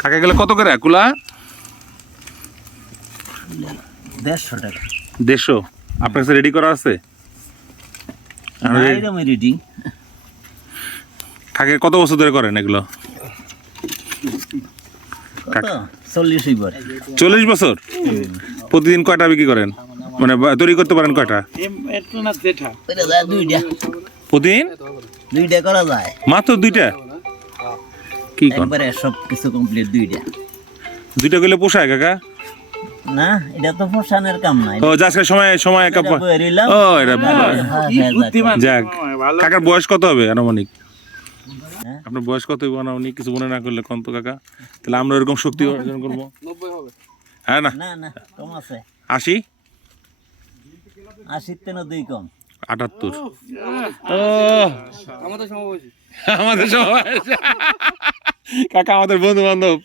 কাকা গেলে কত করে কুলা? 150 টাকা। 150? আপনার কাছে রেডি করা আছে? রেডি। কাকে কত বছর ধরে করেন এগুলো? 40 বছর। প্রতিদিন কয়টা বিক্রি করেন, মানে তৈরি করতে পারেন কয়টা প্রতিদিন? 2টা করা যায় মাত্র 2টা? কি একবারে সব কিছু কমপ্লিট 2টা করলে পোষায় কাকা? না, এটা তো ফসানের কাম নাই। ও যাচ্ছে সময় সময় এক কাপ। ও এটা যাক। কাকার বয়স কত হবে আনুমানিক? আপনার বয়স কত হবে আনুমানিক? কিছু মনে না করলে কোন তো কাকা, তাহলে আমরা এরকম শক্তি অর্জন করবো। 90 হবে। হ্যাঁ না না না, কম আছে। 80? 80 তে না 2 কম। 78? আমাদের সমবয়সী। আমাদের সবাই কাকা আমাদের বন্ধু বান্ধব।